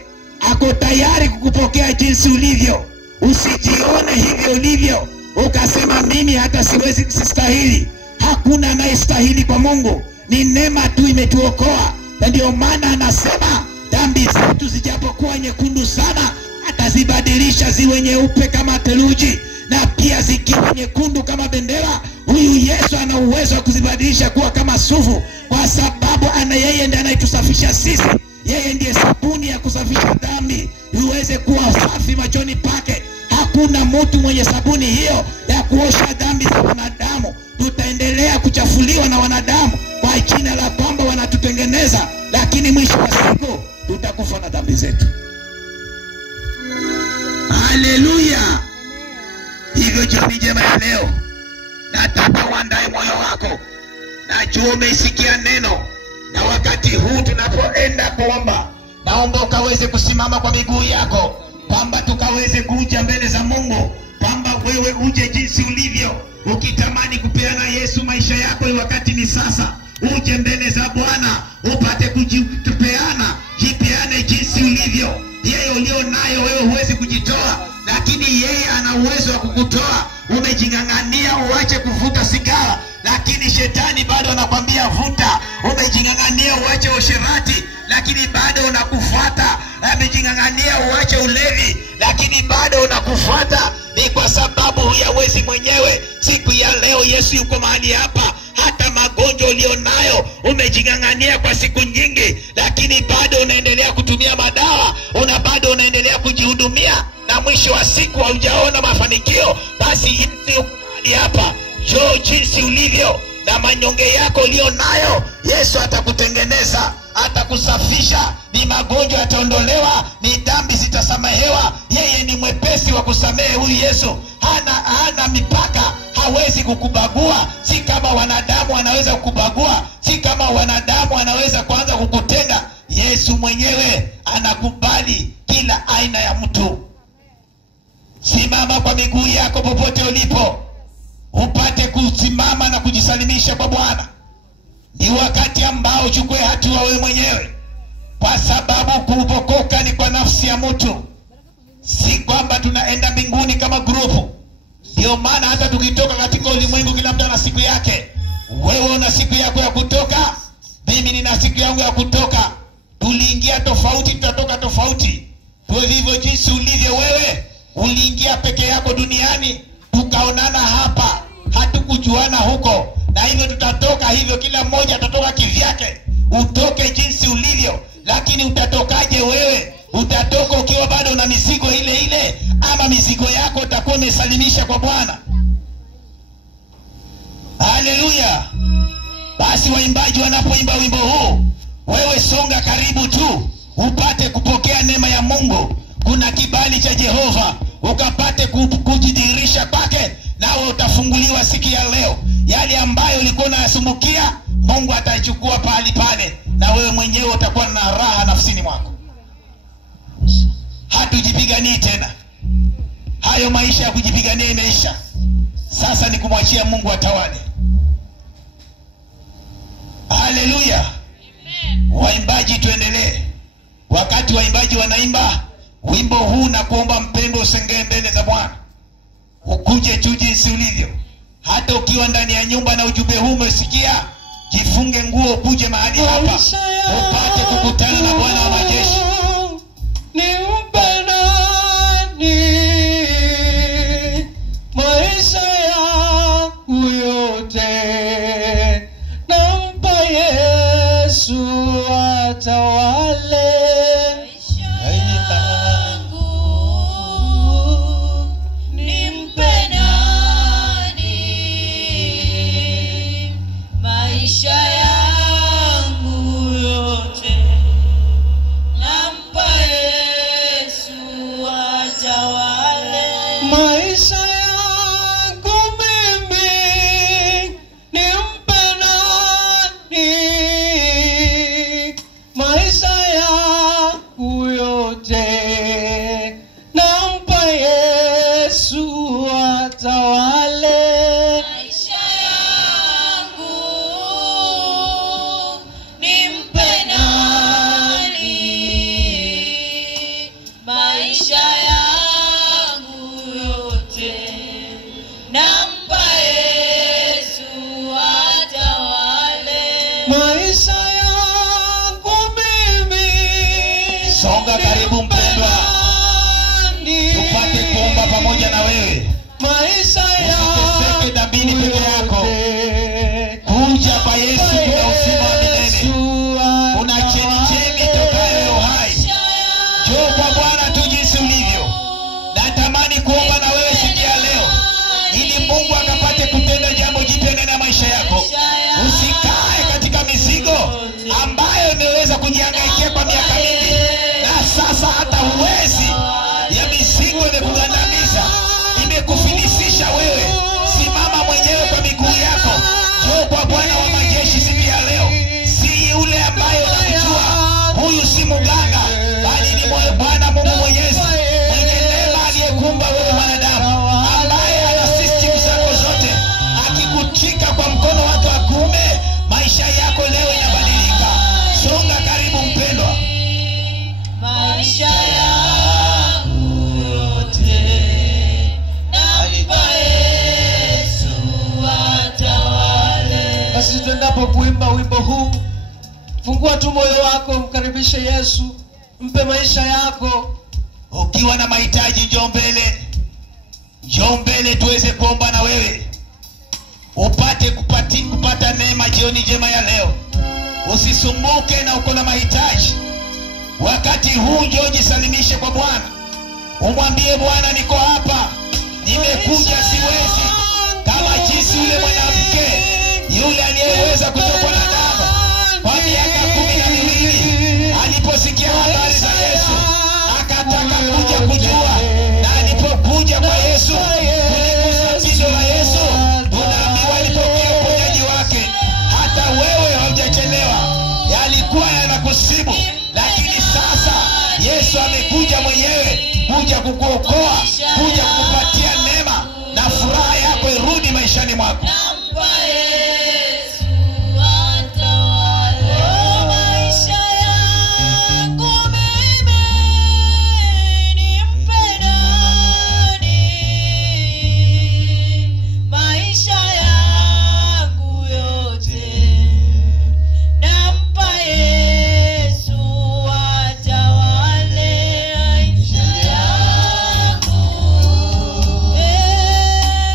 Ako tayari kukupokea jinsi ulivyo. Usijione hivyo ulivyo ukasema mimi hata siwezi kustahili. Hakuna anayestahili kwa Mungu. Ni neema tu imetuokoa. Na ndio maana anasema dhambi zetu zijapokuwa nyekundu sana, atazibadilisha ziwe nyeupe kama theluji, na pia zikiwa nyekundu kama bendera. Huyu Yesu ana uwezo wa kuzibadilisha kuwa kama sufu, kwa sababu yeye ndiye anayetusafisha sisi. Yeye ndiye sabuni ya kusafisha dhambi iweze kuwa safi machoni pake. Hakuna mtu mwenye sabuni hiyo ya kuosha dhambi za wanadamu. Tutaendelea kuchafuliwa na wanadamu kwa jina la kwamba wanatutengeneza, lakini mwisho wa siku tutakufa na dhambi zetu. Haleluya. Hivyo jioni njema ya leo, nataka uandae moyo wako. Najua umesikia neno, na wakati huu tunapoenda kuomba, naomba ukaweze kusimama kwa miguu yako, kwamba tukaweze kuja mbele za Mungu, kwamba wewe uje jinsi ulivyo. Ukitamani kupeana Yesu maisha yako, wakati ni sasa. Uje mbele za Bwana upate kujipeana, jipeane jinsi ulivyo. Yeye ulio nayo wewe huwezi kujitoa, lakini yeye ana uwezo wa kukutoa. Umejingangania uache kuvuta sigara, lakini shetani bado anakwambia vuta. Umejingangania uache usherati, lakini bado unakufuata. Amejingangania uache ulevi, lakini bado unakufuata. Ni kwa sababu huyawezi mwenyewe. Siku ya leo Yesu yuko mahali hapa. Hata magonjwa ulionayo umejingangania kwa siku nyingi, lakini bado unaendelea kutumia madawa, bado unaendelea kujihudumia, na mwisho wa siku haujaona mafanikio. Basi Yesu yuko mahali hapa. Njoo jinsi ulivyo, na manyonge yako ulionayo Yesu atakutengeneza, atakusafisha. Ni magonjwa yataondolewa, ni dhambi zitasamehewa. Yeye ni mwepesi wa kusamehe. Huyu Yesu hana mipaka, hawezi kukubagua. Si kama wanadamu wanaweza kukubagua, si kama wanadamu wanaweza kuanza kukutenga. Yesu mwenyewe anakubali kila aina ya mtu. Simama kwa miguu yako popote ulipo, upate kusimama na kujisalimisha kwa Bwana. Ni wakati ambao uchukue hatua wewe mwenyewe, kwa sababu kuokoka ni kwa nafsi ya mtu. Si kwamba tunaenda mbinguni kama grupu. Ndio maana hata tukitoka katika ulimwengu, kila mtu ana siku yake. Wewe una siku yako ya kutoka, mimi nina siku yangu ya kutoka. Tuliingia tofauti, tutatoka tofauti. Tuwe hivyo jinsi ulivyo wewe. Uliingia peke yako duniani, tukaonana hapa, hatukujuana huko, na hivyo tutatoka hivyo. Kila mmoja atatoka kivyake. Utoke jinsi ulivyo, lakini utatokaje wewe? Utatoka ukiwa bado na mizigo ile ile, ama mizigo yako utakuwa umesalimisha kwa Bwana? Haleluya. Basi waimbaji wanapoimba wimbo huu, wewe songa karibu tu upate kupokea neema ya Mungu. Kuna kibali cha Jehova, ukapate kujidhihirisha kwake, nawe utafunguliwa siku ya leo. Yale ambayo ulikuwa unayasumbukia, Mungu ataichukua pale pale, na wewe mwenyewe utakuwa na raha nafsini mwako. Hatujipiganii tena. Hayo maisha ya kujipigania imeisha. Sasa ni kumwachia Mungu atawale. Haleluya. Waimbaji tuendelee. Wakati waimbaji wanaimba wimbo huu na kuomba, mpendo usengee mbele za Bwana. Ukuje tu jinsi ulivyo. Hata ukiwa ndani ya nyumba na ujumbe huu umesikia, jifunge nguo ukuje mahali hapa upate kukutana na Bwana wa majeshi. Maisha yangu yote nampa Yesu atawale. maisha yangu mimi nimpe nani? Maisha yangu yote nampa Yesu atawale. Maisha yangu nimpe nani? Maisha yangu yote nampa Yesu atawale. Maisha yangu mimi. Songa karibu mpendwa, tupate kuomba pamoja na wewe. Maisha Usiteseke dhambini peke yako. Kuja kwa Yesu kuna uzima wa milele. Kuna chemichemi tokayo uhai. Njoo kwa Bwana tu jinsi ulivyo. Natamani kuomba na wewe siku ya leo, ili Mungu akapate kutenda jambo jipya ndani ya maisha yako. Usikae katika mizigo ambayo imeweza kujihangaikia kwa miaka mingi, na sasa hata uwezi ya mizigo imekugandamiza, imekufilisisha wewe. Simama mwenyewe kwa miguu yako. Njoo kwa Bwana wa majeshi siku ya leo. Si yule ambaye unamjua, huyu si mganga, bali ni Bwana Mungu Mwenyezi, mwenye neema, aliyekumba wewe mwanadamu, ambaye ana system zako zote, akikuchika kwa mkono wake wa kuume. Maisha yako leo inabadilika. Songa karibu mpendwa. Maisha yangu yote nampa Yesu atawale. Basi tuendapo kuimba wimbo huu, fungua tu moyo wako, mkaribishe Yesu, mpe maisha yako. Ukiwa na mahitaji, njoo mbele. Njoo mbele tuweze kuomba na wewe, upate kupata neema jioni njema ya leo. Usisumbuke na uko na mahitaji. Wakati huu njoo jisalimishe kwa Bwana. Umwambie Bwana, niko hapa, nimekuja, siwezi. Kama jinsi yule mwanamke yule aliyeweza kutokwa na damu kwa miaka 12, aliposikia habari za Yesu akataka kuja kujua, na alipokuja kwa Yesu kuligusa pindo la Yesu, tunaambiwa alipokea uponyaji wake. Hata wewe haujachelewa, yalikuwa yanakusibu, lakini sasa Yesu amekuja mwenyewe kuja kukuokoa, kuja kukupatia neema, na furaha yako irudi maishani mwako. Nampa Yesu atawale. Maisha yangu mimi nimpe nani? Maisha yangu yote nampa Yesu atawale. Maisha yangu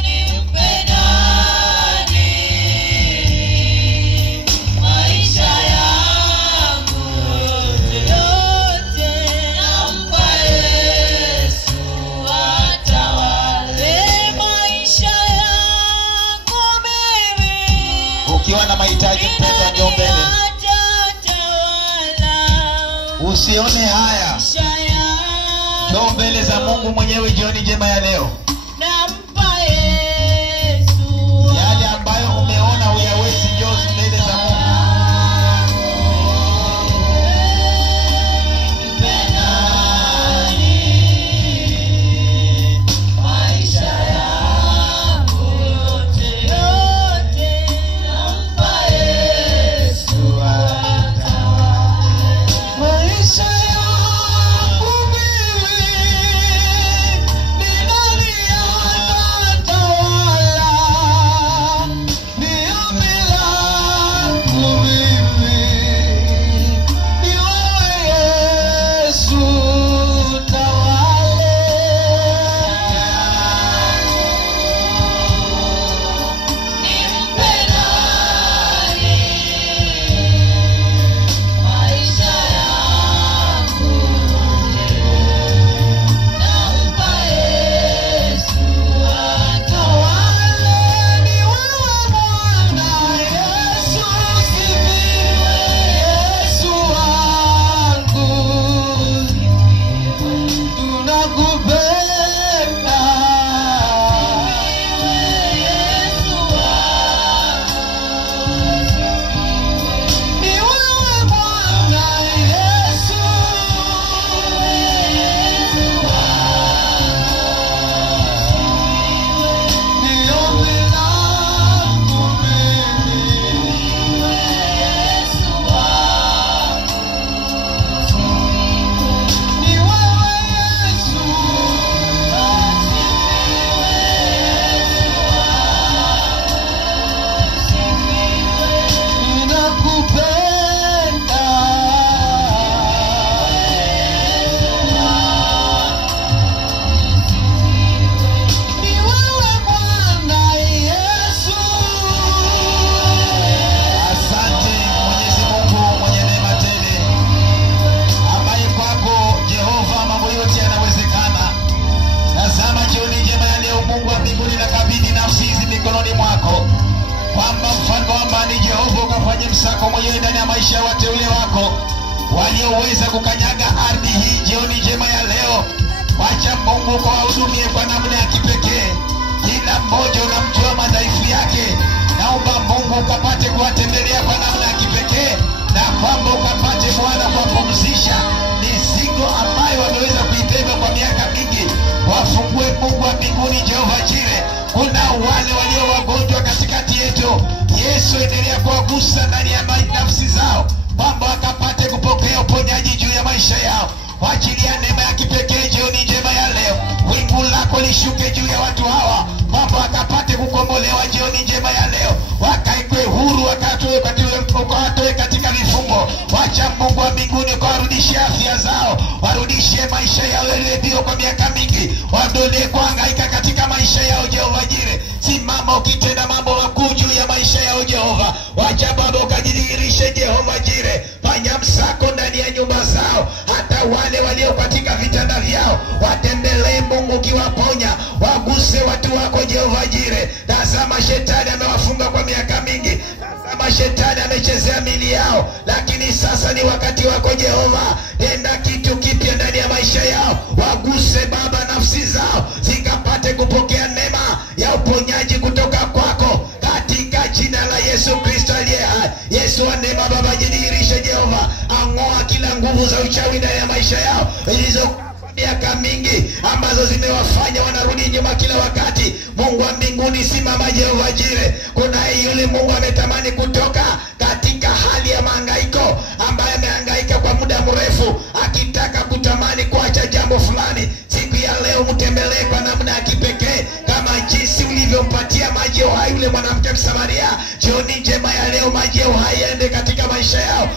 nimpe nani? Maisha yangu yote nampa Yesu atawale. Maisha yangu mimi. Ukiwa na mahitaji mpendwa, njoo mbele. Usione haya, njoo mbele za Mungu mwenyewe jioni njema ya leo. Nampa Yesu Yale ambayo umeona huyawezi, njoo mbele za Mungu. maisha yangu yote nampa Yesu atawale. Maisha yangu mimi ninalia kwamba mfalme wa amani Jehova ukafanye msako mwenyewe ndani ya maisha ya wateule wako walioweza kukanyaga ardhi hii jioni njema ya leo. Wacha Mungu kwa wahudumie kwa namna ya kipekee. Kila mmoja unamjua madhaifu yake. Naomba Mungu ukapate kuwatembelea kwa namna ya kipekee, na kwamba ukapate Bwana kuwapumzisha mizigo ambayo wameweza kuibeba kwa miaka mingi. Wafungue Mungu wa mbinguni Jehova Jireh. Kuna wale walio wagonjwa katikati yetu. Yesu, endelea kuwagusa ndani ya nafsi zao, kwamba wakapate kupokea uponyaji juu ya maisha yao. Waachilia neema ya kipekee jioni njema ya leo. Wingu lako lishuke juu ya watu hawa, kwamba wakapate kukombolewa jioni njema ya leo. Wakaekwe huru, wakatoe katika vifungo. Wacha Mungu wa mbinguni kuwarudishie afya zao, warudishie maisha yao yaliyoibiwa kwa miaka mingi, waondolee kuhangaika katika maisha yao Jehova Jireh. Simama ukitenda mambo makuu juu ya maisha yao Jehova. Wacha Baba ukajidhihirishe Jehova Jireh. Fanya msako ndani ya nyumba zao, hata wale walio katika vitanda vyao watembelee Mungu ukiwaponya. Waguse watu wako Jehova Jireh. Tazama shetani amewafunga kwa miaka mingi. Tazama shetani amechezea mili yao, lakini sasa ni wakati wako Jehova. Tenda kitu kipya ndani ya maisha yao. Waguse Baba nafsi zao zikapate kupokea neema ya uponyaji kutoka kwako, katika jina la Yesu Kristo aliye hai. Yesu wa neema Baba, jidhihirishe Jehova. Ang'oa kila nguvu za uchawi ndani ya maisha yao zilizo miaka mingi ambazo zimewafanya wanarudi nyuma kila wakati. Mungu wa mbinguni, simama Jehova Jireh. Kuna yule Mungu ametamani kutoka katika hali ya mahangaiko, ambaye amehangaika kwa muda mrefu akitaka kutamani kuacha jambo fulani. Siku ya leo mtembelee kwa namna ya kipekee, kama jinsi ulivyompatia maji ya uhai yule mwanamke Msamaria. Jioni njema ya leo maji ya uhai yaende katika maisha yao,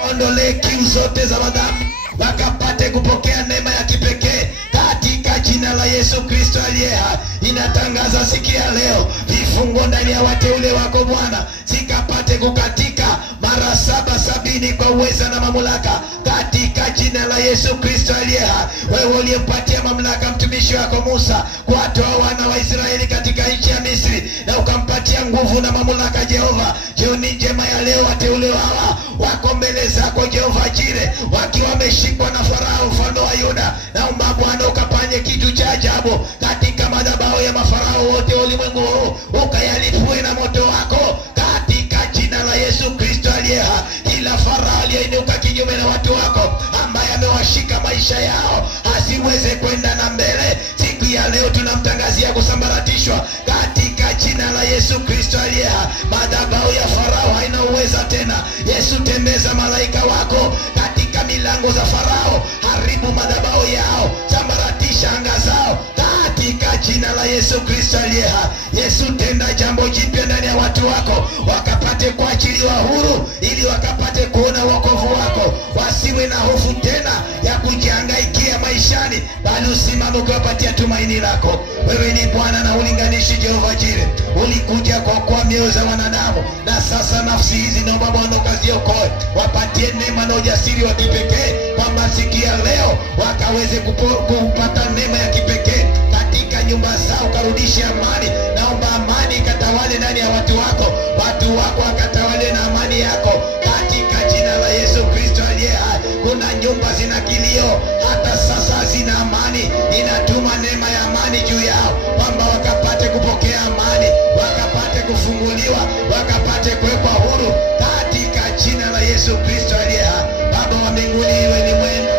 waondolee kiu zote za madhambi, wakapate kupokea neema ya kipekee katika jina la Yesu Kristo aliye hai. Inatangaza sikia leo vifungo ndani ya wateule wako Bwana zikapate kukatika mara 770 kwa uweza na mamlaka katika jina la Yesu Kristo aliye hai. Wewe uliyempatia mamlaka mtumishi wako Musa kuwatoa wana wa Israeli katika nchi ya Misri, na ukampatia nguvu na mamlaka Jehova, jioni njema ya leo wateule hawa wako mbele zako Jehova Jireh, wakiwa wameshikwa na Farao mfalme wa Yuda. Naomba Bwana ukafanye kitu cha ajabu katika madhabahu ya mafarao wote ulimwengu huu, ukayalipue na moto wako katika jina la Yesu Kristo aliye hai. Kila Farao aliyeinuka kinyume na watu wako, ambaye amewashika maisha yao asiweze kwenda na mbele, siku ya leo tunamtangazia kusambaratishwa katika jina la Yesu Kristo aliye hai. Madhabahu ya Farao haina uweza tena. Yesu, tembeza malaika wako katika milango za Farao, haribu madhabahu yao, sambaratisha anga zao katika jina la Yesu Kristo aliye hai. Yesu, tenda jambo jipya ndani ya watu wako, wakapate kuachiliwa huru, ili wakapate kuona wokovu wako, wasiwe na hofu tena ya kujihangaikia maishani, bali usimame ukiwapatia tumaini lako. Wewe ni Bwana na ulinganishi Jehova Jireh. Ulikuja kwa mioyo za wanadamu, na sasa nafsi hizi naomba Bwana ukaziokoe, wapatie neema na ujasiri wa kipekee, kwamba sikia leo wakaweze kupata neema ya kipekee katika nyumba zao, karudishe amani. Naomba amani ikatawale ndani ya watu wako, watu wako wakatawale na amani yako katika jina la Yesu Kristo aliye hai. Kuna nyumba zina kilio, hata sasa hazina amani. Inatuma neema ya amani juu yao, kwamba wakapate kupokea amani, wakapate kufunguliwa, wakapate kuwekwa huru katika jina la Yesu Kristo aliye hai. Baba wa mbinguni, iwe ni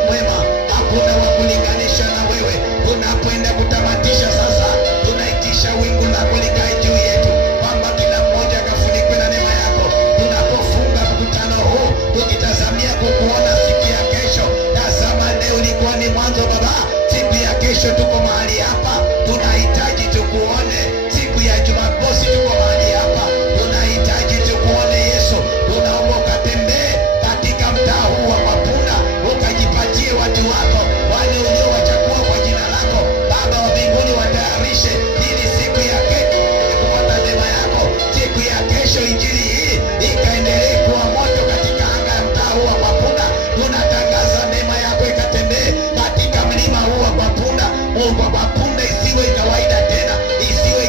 mwema, hakuna wa kulinganisha na wewe. Tunapoenda kutamatisha sasa, tunaitisha wingu lako likae juu yetu, kwamba kila mmoja akafunikwe na neema yako. Tunapofunga mkutano huu tukitazamia kukuona siku ya kesho, tazama leo ilikuwa ni mwanzo Baba, siku ya kesho tuko mahali hapa, tunahitaji tukuone. Siku ya Jumamosi tuko mahali hapa, tunahitaji tukuone Yesu. Tunaomba ukatembee katika mtaa huu wa Mapunda, ukajipatie watu wako wale uliowachagua kwa jina lako. Baba wa mbinguni, watayarishe ili siku ya kesho kupata neema yako. Siku ya kesho injili hii ikaendelee kuwa moto katika anga ya mtaa huu wa Mapunda. Tunatangaza neema yako ikatembee katika mlima huu wa Mapunda. Mungu wa Mapunda isiwe kawaida tena, isiwe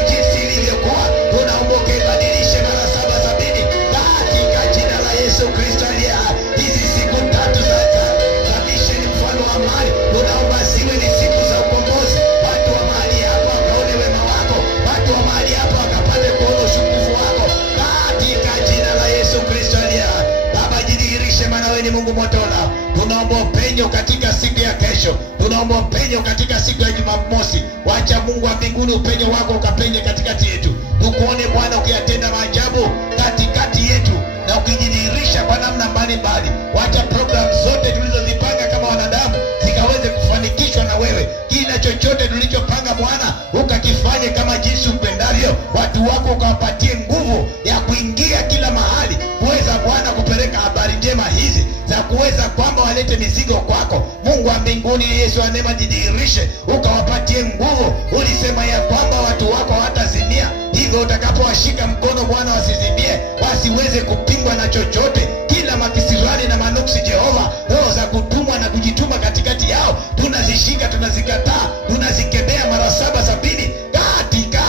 tunaomba upenye katika siku ya Jumamosi. Wacha Mungu wa mbinguni upenye wako ukapenye katikati yetu. Tukuone Bwana ukiyatenda maajabu katikati yetu na ukijidhihirisha kwa namna mbalimbali. Wacha program zote tulizozipanga kama wanadamu zikaweze kufanikishwa na wewe. Kila chochote tulichopanga Bwana ukakifanye kama jinsi upendavyo. Watu wako ukawapatie nguvu ya kuingia kila mahali, kuweza Bwana kupeleka habari njema hizi, za kuweza kwamba walete mizigo kwako. Mungu wa mbinguni, Yesu wa neema, jidhihirishe ukawapatie nguvu. Ulisema ya kwamba watu wako hatazimia, hivyo utakapowashika mkono Bwana wasizimie, wasiweze kupingwa na chochote. Kila makisirani na manuksi Jehova, roho za kutumwa na kujituma katikati yao tunazishika, tunazikataa, tunazikemea mara 770 katika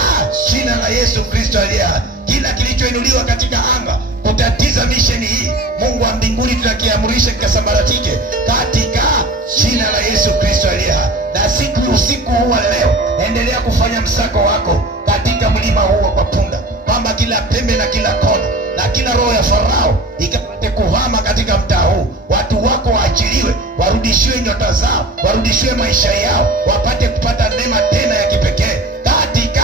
jina la Yesu Kristo aliye hai. Kila kilichoinuliwa katika anga kutatiza misheni hii, Mungu wa mbinguni, tunakiamrisha kikasambaratike katika jina la Yesu Kristo aliye hai. Na usiku huu wa leo, endelea kufanya msako wako katika mlima huu kwa punda, kwamba kila pembe na kila kona na kila roho ya Farao ikapate kuhama katika mtaa huu. Watu wako waachiliwe, warudishiwe nyota zao, warudishiwe maisha yao, wapate kupata neema tena ya kipekee katika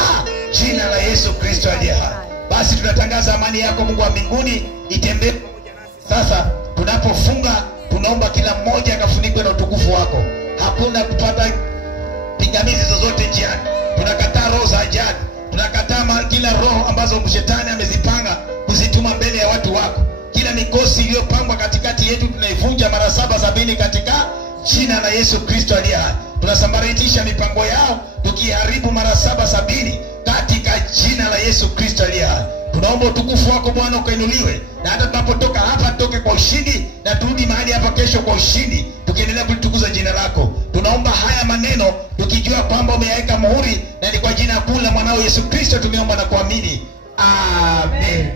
jina la Yesu Kristo aliye hai. Basi tunatangaza amani yako Mungu wa mbinguni itembee pamoja nasi sasa. Tunapofunga tunaomba kila mmoja akafunikwe na utukufu wako. Hakuna kupata pingamizi zozote njiani. Tunakataa roho za ajali, tunakataa kila roho ambazo shetani amezipanga kuzituma mbele ya watu wako. Kila mikosi iliyopangwa katikati yetu tunaivunja mara 770 katika jina la Yesu Kristo aliye hai. Tunasambaratisha mipango yao tukiharibu mara 770 katika jina la Yesu Kristo aliye hai. Tunaomba utukufu wako Bwana ukainuliwe, na hata tunapotoka hapa toke kwa ushindi, na turudi mahali hapa kesho kwa ushindi, tukiendelea kulitukuza jina lako. Tunaomba haya maneno tukijua kwamba umeyaweka muhuri, na ni kwa jina kuu la mwanao Yesu Kristo tumeomba na kuamini. Amen.